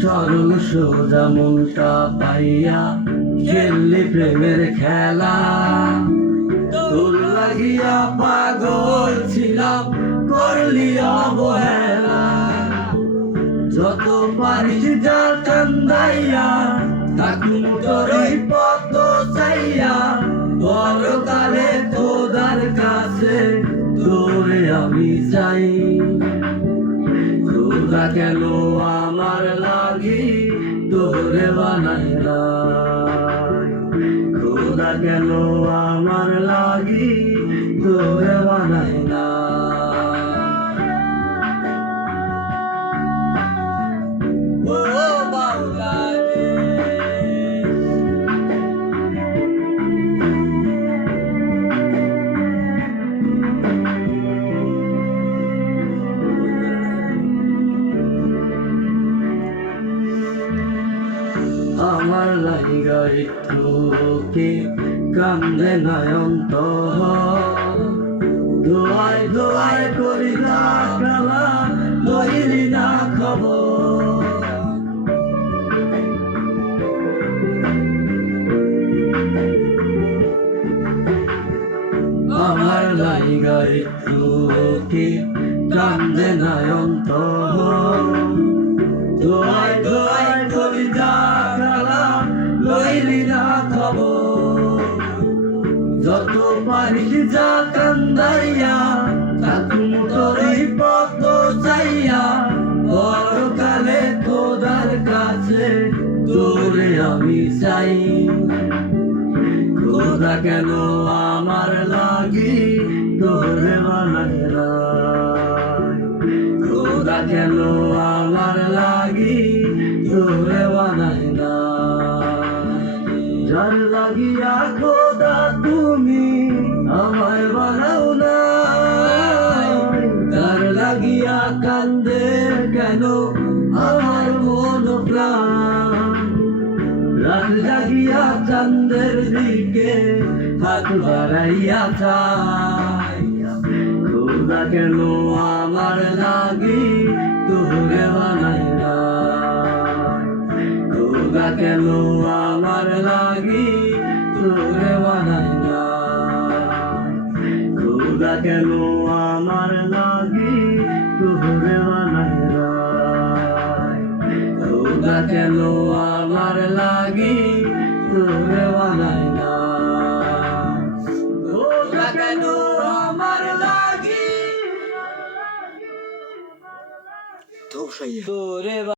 সরল সোজা মনটা পাইয়া খেললি প্রেমের খেলা। তোর লাগিয়া পাগল ছিলাম, করলি অবহেলা। যত পারিস যা কান্দাইয়া, থাকুন তোরই পথ চাইয়া। পরকালে খোদার কাছে তোরে আমি চাই। খোদা কেন আমার লাগি তোরে বানাইলা, খোদা কেন আমার লাগি তোরে বানাইলা। আমার লাইগা একটু কি কান্দে নয়ন্ত, দোয়াই দোয়াই করি না কালা, লইলি না খবর। আমার লাইগা একটু কি কান্দে নয়ন্ত, দোয়াই দোয়াই করি না কালা, লইলি না খবর। যত পারিস যা কান্দাইয়া, থাকুন তোরই পথ চাইয়া। পরকালে খোদার কাছে তোরে আমি চাই। খোদা কেন আমার লাগি তোরে বানাইলা, খোদা কেন আমার লাগি তোরে বানাইলা। যার লাগিয়া খোদা তুমি আমায় বানাও না, তার লাগিয়া কান্দে কেন আমার মন প্রাণ। রাত জাগিয়া চাঁদের দিকে হাত বাড়াইয়া চাই। খোদা কেন আমার লাগি তোরে বানাইলা, খোদা কেন আমার লাগি তোরে বানাইলা। খোদা কেন আমার লাগি তোরে বানাইলা, খোদা কেন আমার লাগি তোরে বানাইলা। খোদা কেন আমার লাগি তোরে